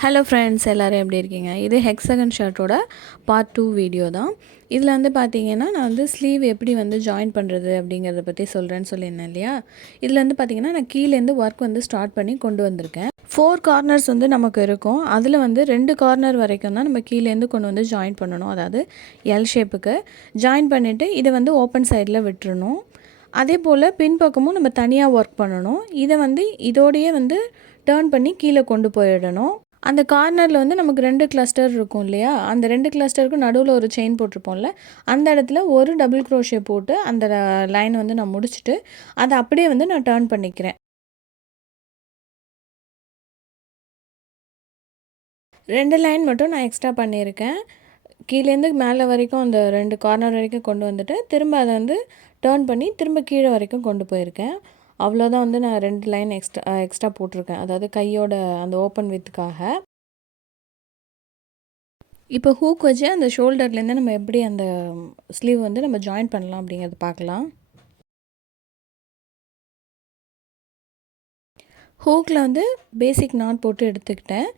Hello friends, எல்லோரும் எப்படி இருக்கீங்க? இது ஹெக்ஸகன் ஷர்ட்டோட பார்ட் 2 வீடியோ தான். இதில் வந்து பார்த்தீங்கன்னா, நான் வந்து ஸ்லீவ் எப்படி வந்து ஜாயின் பண்ணுறது அப்படிங்கிறத பற்றி சொல்கிறேன்னு சொல்லியிருந்தேன் இல்லையா? இதில் வந்து பார்த்தீங்கன்னா, நான் கீழேருந்து ஒர்க் வந்து ஸ்டார்ட் பண்ணி கொண்டு வந்திருக்கேன். 4 கார்னர்ஸ் வந்து நமக்கு இருக்கும். அதில் வந்து 2 கார்னர் வரைக்கும் தான் நம்ம கீழேருந்து கொண்டு வந்து ஜாயின் பண்ணணும். அதாவது எல் ஷேப்புக்கு ஜாயின் பண்ணிவிட்டு இதை வந்து ஓப்பன் சைடில் விட்டுறணும். அதே போல் பின்பக்கமும் நம்ம தனியாக ஒர்க் பண்ணணும். இதை வந்து இதோடையே வந்து டேர்ன் பண்ணி கீழே கொண்டு போயிடணும். அந்த கார்னரில் வந்து நமக்கு 2 கிளஸ்டர் இருக்கும் இல்லையா? அந்த 2 கிளஸ்டருக்கும் நடுவில் ஒரு செயின் போட்டிருப்போம்ல, அந்த இடத்துல ஒரு டபுள் க்ரோஷே போட்டு அந்த லைன் வந்து நான் முடிச்சுட்டு, அதை அப்படியே வந்து நான் டர்ன் பண்ணிக்கிறேன். 2 லைன் மட்டும் நான் எக்ஸ்ட்ரா பண்ணியிருக்கேன். கீழேருந்து மேலே வரைக்கும் அந்த 2 கார்னர் வரைக்கும் கொண்டு வந்துட்டு, திரும்ப அதை வந்து டர்ன் பண்ணி திரும்ப கீழே வரைக்கும் கொண்டு போயிருக்கேன். அவ்வளோதான் வந்து நான் 2 லைன் எக்ஸ்ட்ரா போட்டிருக்கேன். அதாவது கையோட அந்த ஓப்பன் வித்துக்காக. இப்போ ஹூக் வச்சு அந்த ஷோல்டர்லேருந்து நம்ம எப்படி அந்த ஸ்லீவ் வந்து நம்ம ஜாயின் பண்ணலாம் அப்படிங்கிறத பார்க்கலாம். ஹூக்கில் வந்து பேசிக் நாட் போட்டு எடுத்துக்கிட்டேன்.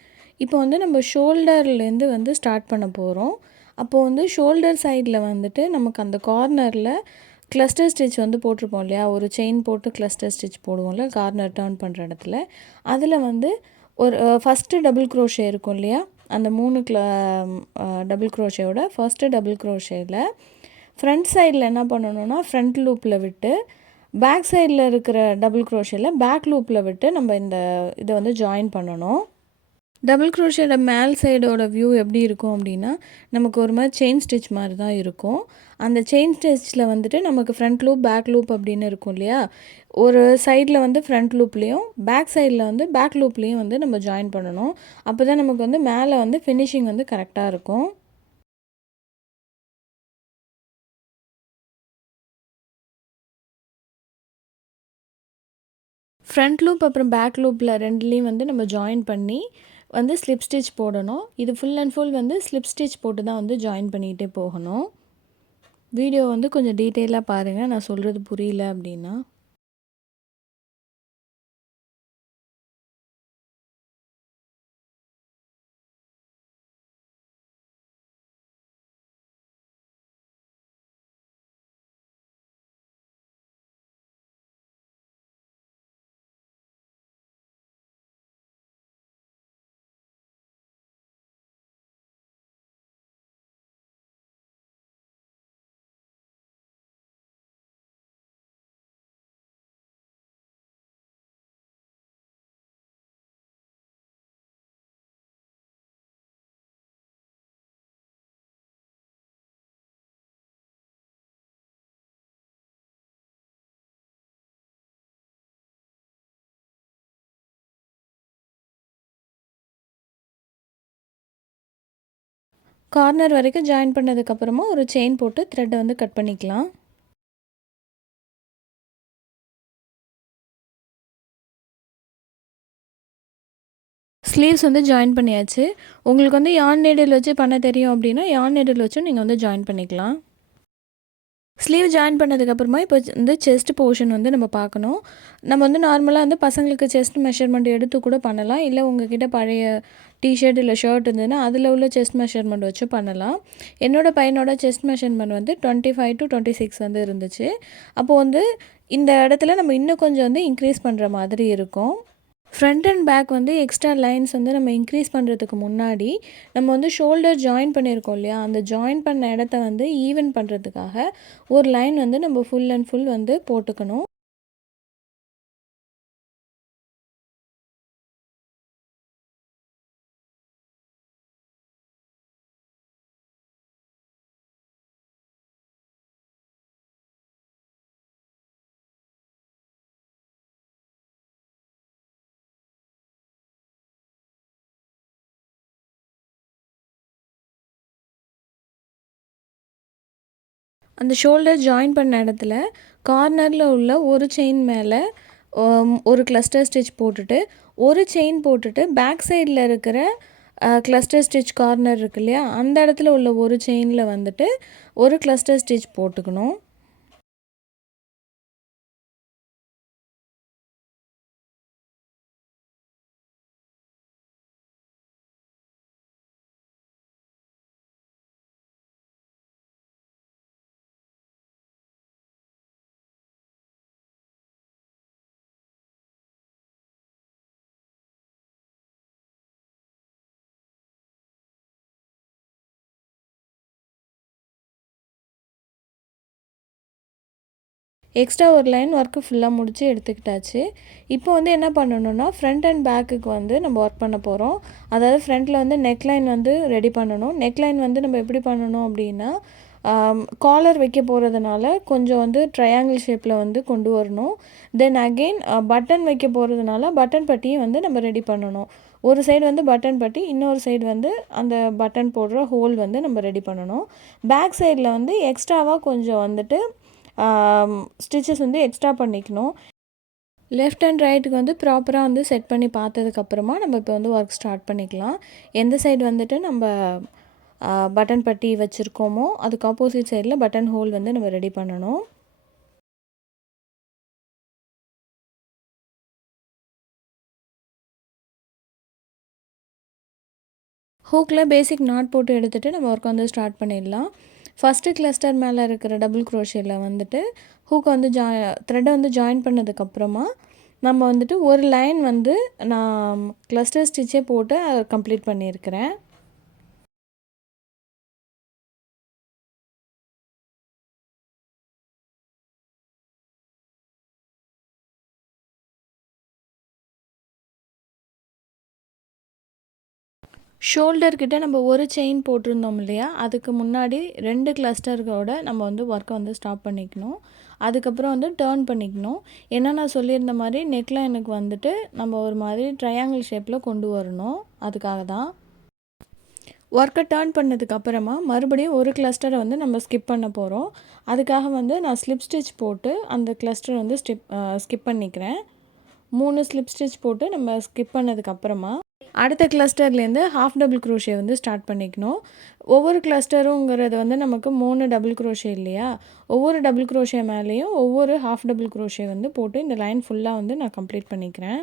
இப்போ வந்து நம்ம ஷோல்டர்லேருந்து வந்து ஸ்டார்ட் பண்ண போகிறோம். அப்போது வந்து ஷோல்டர் சைடில் வந்துட்டு நமக்கு அந்த கார்னரில் கிளஸ்டர் ஸ்டிச் வந்து போட்டிருப்போம் இல்லையா? ஒரு செயின் போட்டு கிளஸ்டர் ஸ்டிச் போடுவோம்ல கார்னர் டர்ன் பண்ணுற இடத்துல. அதில் வந்து ஒரு ஃபஸ்ட்டு டபுள் க்ரோஷே இருக்கும் இல்லையா? அந்த 3 டபுள் க்ரோஷேயோட ஃபஸ்ட்டு டபுள் க்ரோஷேயில் ஃப்ரண்ட் சைடில் என்ன பண்ணணும்னா ஃப்ரண்ட் லூப்பில் விட்டு, பேக் சைடில் இருக்கிற டபுள் க்ரோஷேயில் பேக் லூப்பில் விட்டு நம்ம இந்த இதை வந்து ஜாயின் பண்ணணும். டபுள் க்ரோஷேயோட மேல் சைடோட வியூ எப்படி இருக்கும் அப்படின்னா, நமக்கு ஒரு மாதிரி செயின் ஸ்டிச் மாதிரி தான் இருக்கும். அந்த செயின் ஸ்டிச்சில் வந்துட்டு நமக்கு ஃப்ரண்ட் லூப், பேக் லூப் அப்படின்னு இருக்கும் இல்லையா? ஒரு சைடில் வந்து ஃப்ரண்ட் லூப்லேயும், பேக் சைடில் வந்து பேக் லூப்லேயும் வந்து நம்ம ஜாயின் பண்ணணும். அப்போ தான் நமக்கு வந்து மேலே வந்து ஃபினிஷிங் வந்து கரெக்டாக இருக்கும். ஃப்ரண்ட் லூப் அப்புறம் பேக் லூப்பில் 2லேயும் வந்து நம்ம ஜாயின் பண்ணி வந்து ஸ்லிப் ஸ்டிச் போடணும். இது ஃபுல் அண்ட் ஃபுல் வந்து ஸ்லிப் ஸ்டிச் போட்டு தான் வந்து ஜாயின் பண்ணிகிட்டே போகணும். வீடியோ வந்து கொஞ்சம் டீட்டெயிலாக பாருங்கள், நான் சொல்கிறது புரியல அப்படின்னா. கார்னர் வரைக்கும் ஜாயின் பண்ணதுக்கப்புறமா ஒரு செயின் போட்டு த்ரெட்டை வந்து கட் பண்ணிக்கலாம். ஸ்லீவ்ஸ் வந்து ஜாயின் பண்ணியாச்சு. உங்களுக்கு வந்து யார்ன் நீடில் வச்சு பண்ண தெரியும் அப்படின்னா யார்ன் நீடில் வச்சும் நீங்கள் வந்து ஜாயின் பண்ணிக்கலாம். ஸ்லீவ் ஜாயின் பண்ணதுக்கப்புறமா இப்போ வந்து செஸ்ட் போர்ஷன் வந்து நம்ம பார்க்கணும். நம்ம வந்து நார்மலாக வந்து பசங்களுக்கு செஸ்ட் மெஷர்மெண்ட் எடுத்து கூட பண்ணலாம். இல்லை உங்ககிட்ட பழைய டிஷர்ட் இல்லை ஷர்ட் இருந்ததுன்னா அதில் உள்ள செஸ்ட் மெஷர்மெண்ட் வச்சு பண்ணலாம். என்னோடய பையனோட செஸ்ட் மெஷர்மெண்ட் வந்து 25 to 26 வந்து இருந்துச்சு. அப்போது வந்து இந்த இடத்துல நம்ம இன்னும் கொஞ்சம் வந்து இன்க்ரீஸ் பண்ணுற மாதிரி இருக்கும். ஃப்ரண்ட் அண்ட் பேக் வந்து எக்ஸ்ட்ரா லைன்ஸ் வந்து நம்ம இன்க்ரீஸ் பண்ணுறதுக்கு முன்னாடி நம்ம வந்து ஷோல்டர் ஜாயின் பண்ணியிருக்கோம் இல்லையா? அந்த ஜாயின் பண்ண இடத்த வந்து ஈவன் பண்ணுறதுக்காக ஒரு லைன் வந்து நம்ம ஃபுல் அண்ட் ஃபுல் வந்து போட்டுக்கணும். அந்த ஷோல்டர் ஜாயின் பண்ண இடத்துல கார்னரில் உள்ள ஒரு செயின் மேலே ஒரு கிளஸ்டர் ஸ்டிச் போட்டுட்டு, ஒரு செயின் போட்டுட்டு பேக் சைடில் இருக்கிற கிளஸ்டர் ஸ்டிச் கார்னர் இருக்கு இல்லையா? அந்த இடத்துல உள்ள ஒரு செயினில் வந்துட்டு ஒரு கிளஸ்டர் ஸ்டிச் போட்டுக்கணும். எக்ஸ்ட்ரா ஒரு லைன் ஒர்க்கு ஃபுல்லாக முடித்து எடுத்துக்கிட்டாச்சு. இப்போ வந்து என்ன பண்ணணும்னா ஃப்ரண்ட் அண்ட் பேக்குக்கு வந்து நம்ம ஒர்க் பண்ண போகிறோம். அதாவது ஃப்ரண்ட்டில் வந்து நெக்லைன் வந்து ரெடி பண்ணணும். நெக்லைன் வந்து நம்ம எப்படி பண்ணணும் அப்படின்னா காலர் வைக்க போகிறதுனால கொஞ்சம் வந்து ட்ரையாங்கிள் ஷேப்பில் வந்து கொண்டு வரணும். தென் அகெயின் பட்டன் வைக்க போகிறதுனால பட்டன் பட்டியும் வந்து நம்ம ரெடி பண்ணணும். ஒரு சைடு வந்து பட்டன் பட்டி, இன்னொரு சைடு வந்து அந்த பட்டன் போடுற ஹோல் வந்து நம்ம ரெடி பண்ணணும். பேக் சைடில் வந்து எக்ஸ்ட்ராவாக கொஞ்சம் வந்துட்டு ஸ்டிச்சஸ் வந்து எக்ஸ்ட்ரா பண்ணிக்கணும். லெஃப்ட் அண்ட் ரைட்டுக்கு வந்து ப்ராப்பராக வந்து செட் பண்ணி பார்த்ததுக்கப்புறமா நம்ம இப்போ வந்து ஒர்க் ஸ்டார்ட் பண்ணிக்கலாம். எந்த சைடு வந்துட்டு நம்ம பட்டன் பட்டி வச்சுருக்கோமோ அதுக்கு ஆப்போசிட் சைடில் பட்டன் ஹோல் வந்து நம்ம ரெடி பண்ணணும். ஹூக்கில் பேசிக் நாட் போட்டு எடுத்துகிட்டு நம்ம ஒர்க் வந்து ஸ்டார்ட் பண்ணிடலாம். ஃபஸ்ட்டு கிளஸ்டர் மேலே இருக்கிற டபுள் க்ரோஷேயில் வந்துட்டு ஹூக்கை வந்து த்ரெட்டை வந்து ஜாயின் பண்ணதுக்கப்புறமா நம்ம வந்துட்டு ஒரு லைன் வந்து நான் கிளஸ்டர் ஸ்டிச்சே போட்டு கம்ப்ளீட் பண்ணியிருக்கிறேன். ஷோல்டர்கிட்ட நம்ம ஒரு செயின் போட்டிருந்தோம் இல்லையா, அதுக்கு முன்னாடி 2 கிளஸ்டர்களோட நம்ம வந்து ஒர்க்கை வந்து ஸ்டாப் பண்ணிக்கணும். அதுக்கப்புறம் வந்து டேர்ன் பண்ணிக்கணும். ஏன்னா நான் சொல்லியிருந்த மாதிரி நெக்லைனுக்கு வந்துட்டு நம்ம ஒரு மாதிரி ட்ரையாங்கிள் ஷேப்பில் கொண்டு வரணும். அதுக்காக தான் ஒர்க்கை டேர்ன் பண்ணதுக்கப்புறமா மறுபடியும் ஒரு கிளஸ்டரை வந்து நம்ம ஸ்கிப் பண்ண போகிறோம். அதுக்காக வந்து நான் ஸ்லிப் ஸ்டிச் போட்டு அந்த கிளஸ்டர் வந்து ஸ்கிப் பண்ணிக்கிறேன். 3 ஸ்லிப் ஸ்டிச் போட்டு நம்ம ஸ்கிப் பண்ணதுக்கப்புறமா அடுத்த கிளஸ்டர்லேருந்து ஹாஃப் டபுள் க்ரோஷே வந்து ஸ்டார்ட் பண்ணிக்கணும். ஒவ்வொரு கிளஸ்டருங்கிறது வந்து நமக்கு 3 டபுள் க்ரோஷே இல்லையா, ஒவ்வொரு டபுள் க்ரோஷே மேலேயும் ஒவ்வொரு ஹாஃப் டபுள் க்ரோஷே வந்து போட்டு இந்த லைன் ஃபுல்லாக வந்து நான் கம்ப்ளீட் பண்ணிக்கிறேன்.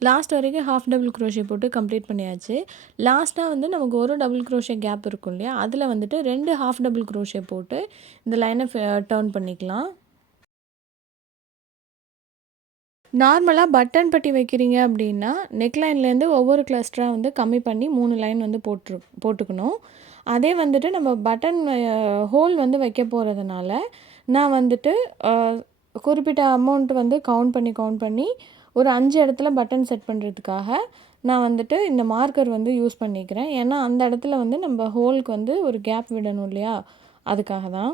லாஸ்ட் வரைக்கும் ஹாஃப் டபுள் க்ரோஷே போட்டு கம்ப்ளீட் பண்ணியாச்சு. லாஸ்ட்டாக வந்து நமக்கு ஒரு டபுள் க்ரோஷே கேப் இருக்கும் இல்லையா, அதில் வந்துட்டு 2 ஹாஃப் டபுள் க்ரோஷே போட்டு இந்த லைனை டர்ன் பண்ணிக்கலாம். நார்மலாக பட்டன் பட்டி வைக்கிறீங்க அப்படின்னா நெக்லைன்லேருந்து ஒவ்வொரு கிளஸ்டராக வந்து கம்மி பண்ணி 3 லைன் வந்து போட்டுக்கணும். அதே வந்துட்டு நம்ம பட்டன் ஹோல் வந்து வைக்க போகிறதுனால நான் வந்துட்டு குறிப்பிட்ட அமௌண்ட் வந்து கவுண்ட் பண்ணி ஒரு 5 இடத்துல பட்டன் செட் பண்ணுறதுக்காக நான் வந்துட்டு இந்த மார்க்கர் வந்து யூஸ் பண்ணிக்கிறேன். ஏன்னா அந்த இடத்துல வந்து நம்ம ஹோலுக்கு வந்து ஒரு கேப் விடணும் இல்லையா, அதுக்காக தான்.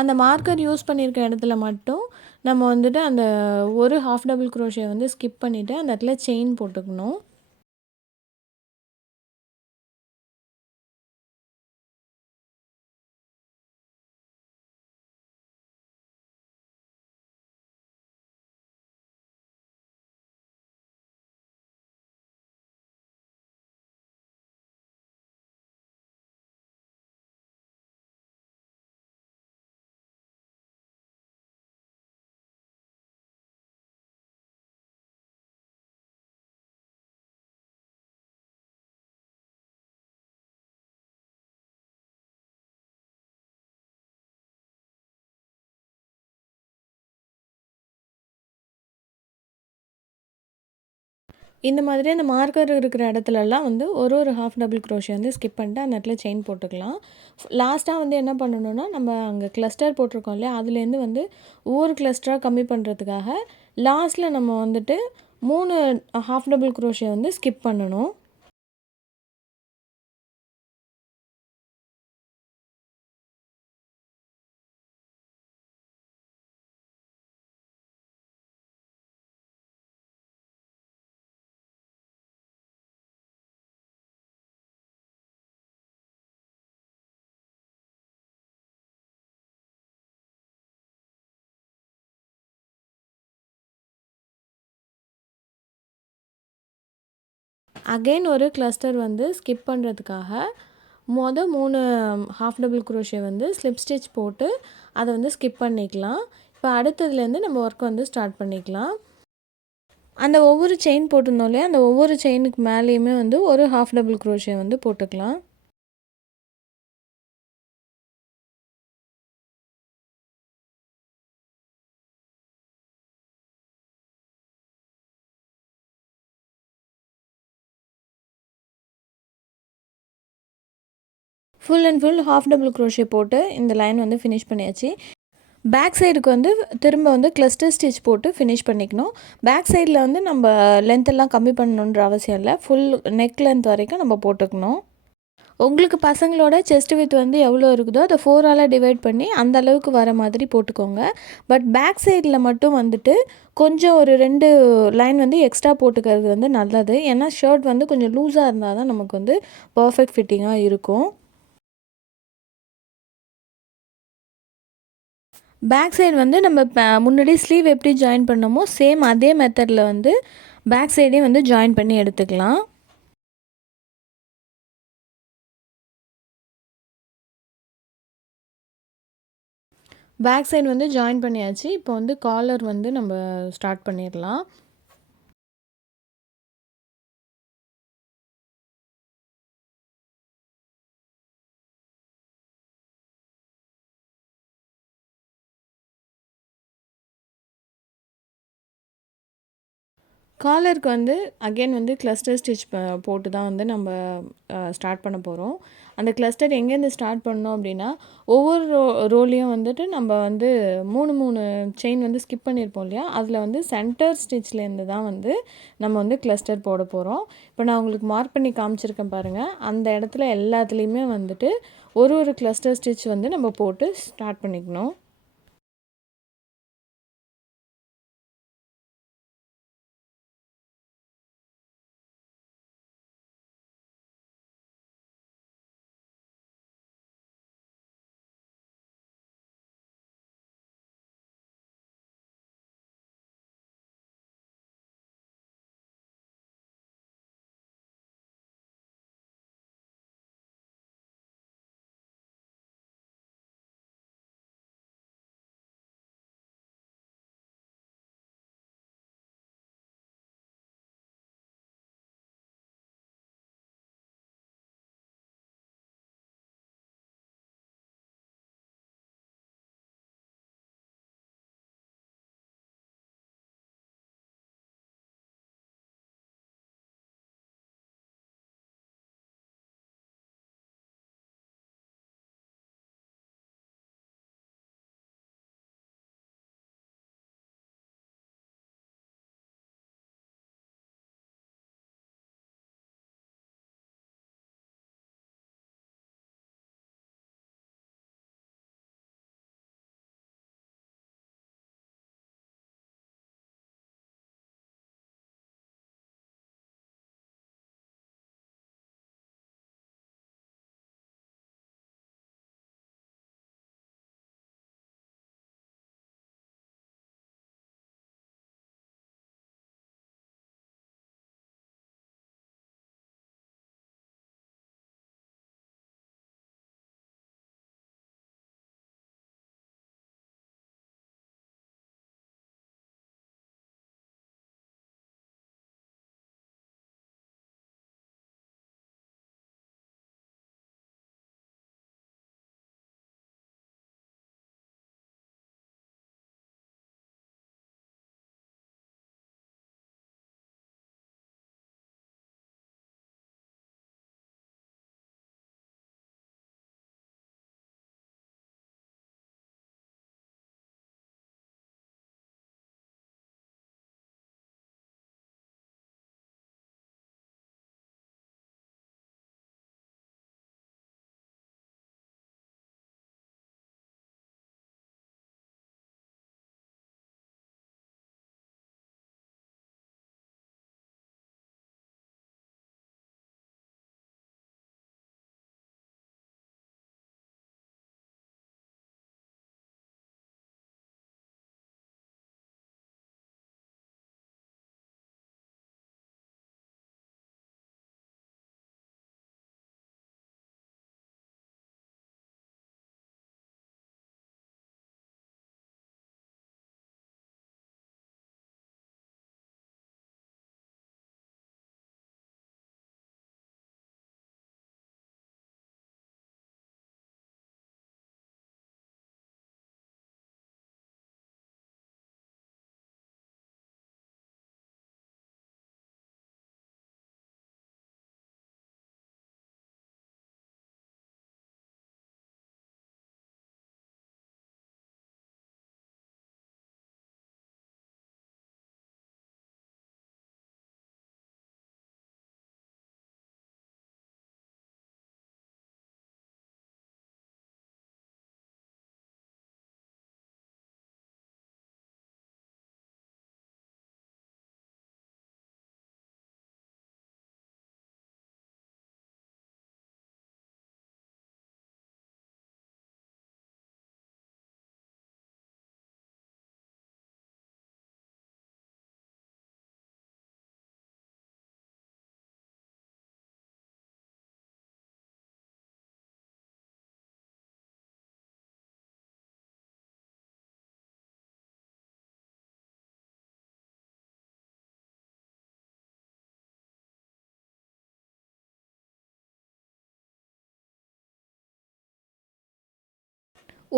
அந்த மார்க்கர் யூஸ் பண்ணியிருக்க இடத்துல மட்டும் நம்ம வந்துட்டு அந்த ஒரு ஹாஃப் டபுள் க்ரோஷே வந்து ஸ்கிப் பண்ணிவிட்டு அந்த இடத்துல செயின் போட்டுக்கணும். இந்த மாதிரி அந்த மார்க்கர் இருக்கிற இடத்துலலாம் வந்து ஒரு ஹாஃப் டபுள் க்ரோஷே வந்து ஸ்கிப் பண்ணிட்டு அந்த இடத்துல செயின் போட்டுக்கலாம். லாஸ்ட்டாக வந்து என்ன பண்ணணும்னா, நம்ம அங்கே கிளஸ்டர் போட்டிருக்கோம் இல்லையா, அதுலேருந்து வந்து ஒவ்வொரு கிளஸ்டராக கம்மி பண்ணுறதுக்காக லாஸ்ட்டில் நம்ம வந்துட்டு 3 ஹாஃப் டபுள் க்ரோஷே வந்து ஸ்கிப் பண்ணணும். அகைன் ஒரு கிளஸ்டர் வந்து ஸ்கிப் பண்ணுறதுக்காக 3 ஹாஃப் டபுள் க்ரோஷே வந்து ஸ்லிப் ஸ்டிச் போட்டு அதை வந்து ஸ்கிப் பண்ணிக்கலாம். இப்போ அடுத்ததுலேருந்து நம்ம ஒர்க் வந்து ஸ்டார்ட் பண்ணிக்கலாம். அந்த ஒவ்வொரு செயின் போட்டிருந்தோம் இல்லையா, அந்த ஒவ்வொரு செயினுக்கு மேலேயுமே வந்து ஒரு ஹாஃப் டபுள் க்ரோஷே வந்து போட்டுக்கலாம். Full and full half double crochet போட்டு இந்த லைன் வந்து ஃபினிஷ் பண்ணியாச்சு. பேக் சைடுக்கு வந்து திரும்ப வந்து கிளஸ்டர் ஸ்டிச் போட்டு ஃபினிஷ் பண்ணிக்கணும். பேக் சைடில் வந்து நம்ம லென்த்தெல்லாம் கம்மி பண்ணணுன்ற அவசியம் இல்லை. ஃபுல் நெக் லென்த் வரைக்கும் நம்ம போட்டுக்கணும். உங்களுக்கு பசங்களோட செஸ்ட் வித் வந்து எவ்வளோ இருக்குதோ அதை 4ஆல் டிவைட் பண்ணி அந்த அளவுக்கு வர மாதிரி போட்டுக்கோங்க. பட் பேக் சைடில் மட்டும் வந்துட்டு கொஞ்சம் ஒரு 2 லைன் வந்து எக்ஸ்ட்ரா போட்டுக்கிறது வந்து நல்லது. ஏன்னா ஷர்ட் வந்து கொஞ்சம் லூஸாக இருந்தால் தான் நமக்கு வந்து பர்ஃபெக்ட் ஃபிட்டிங்காக இருக்கும். பேக் சைடு வந்து நம்ம முன்னாடி ஸ்லீவ் எப்படி ஜாயின் பண்ணோமோ சேம் அதே மெத்தடில் வந்து பேக் சைடையும் வந்து ஜாயின் பண்ணி எடுத்துக்கலாம். பேக் சைடு வந்து ஜாயின் பண்ணியாச்சு. இப்போ வந்து காலர் வந்து நம்ம ஸ்டார்ட் பண்ணிடலாம். காலருக்கு வந்து அகெயின் வந்து கிளஸ்டர் ஸ்டிச் போட்டு தான் வந்து நம்ம ஸ்டார்ட் பண்ண போகிறோம். அந்த கிளஸ்டர் எங்கேருந்து ஸ்டார்ட் பண்ணோம் அப்படின்னா, ஒவ்வொரு ரோலையும் வந்துட்டு நம்ம வந்து 3 செயின் வந்து ஸ்கிப் பண்ணியிருப்போம் இல்லையா, அதில் வந்து சென்டர் ஸ்டிச்லேருந்து தான் வந்து நம்ம வந்து கிளஸ்டர் போட போகிறோம். இப்போ நான் உங்களுக்கு மார்க் பண்ணி காமிச்சிருக்கேன் பாருங்கள். அந்த இடத்துல எல்லாத்துலேயுமே வந்துட்டு ஒரு கிளஸ்டர் ஸ்டிச் வந்து நம்ம போட்டு ஸ்டார்ட் பண்ணிக்கணும்.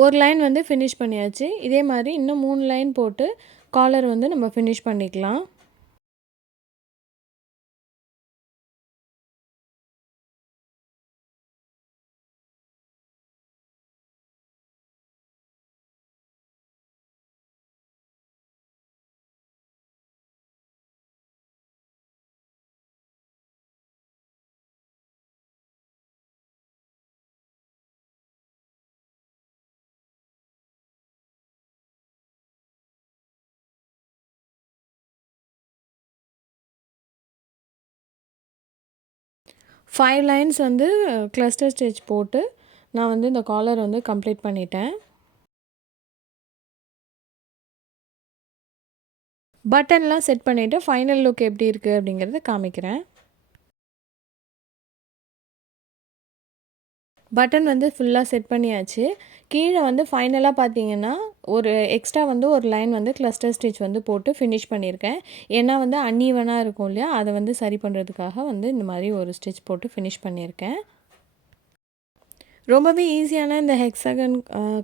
ஒரு லைன் வந்து ஃபினிஷ் பண்ணியாச்சு. இதே மாதிரி இன்னும் 3 லைன் போட்டு காலர் வந்து நம்ம ஃபினிஷ் பண்ணிக்கலாம். ஃபைவ் லைன்ஸ் வந்து கிளஸ்டர் ஸ்டிச் போட்டு நான் வந்து இந்த காலர் வந்து கம்ப்ளீட் பண்ணிட்டேன். பட்டன்லாம் செட் பண்ணிவிட்டு ஃபைனல் லுக் எப்படி இருக்குது அப்படிங்கிறத காமிக்கிறேன். பட்டன் வந்து ஃபுல்லாக செட் பண்ணியாச்சு. கீழே வந்து ஃபைனலாக பார்த்தீங்கன்னா ஒரு எக்ஸ்ட்ரா வந்து ஒரு லைன் வந்து கிளஸ்டர் ஸ்டிச் வந்து போட்டு ஃபினிஷ் பண்ணியிருக்கேன். ஏன்னா வந்து அன்ஈவனாக இருக்கும் இல்லையா, அதை வந்து சரி பண்ணுறதுக்காக வந்து இந்த மாதிரி ஒரு ஸ்டிச் போட்டு ஃபினிஷ் பண்ணியிருக்கேன். ரொம்பவே ஈஸியான இந்த ஹெக்ஸாகன்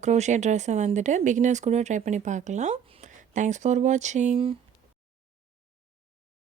க்ரோஷே ட்ரெஸ்ஸை வந்துட்டு பிகினர்ஸ் கூட ட்ரை பண்ணி பார்க்கலாம். தேங்க்ஸ் ஃபார் வாட்சிங்.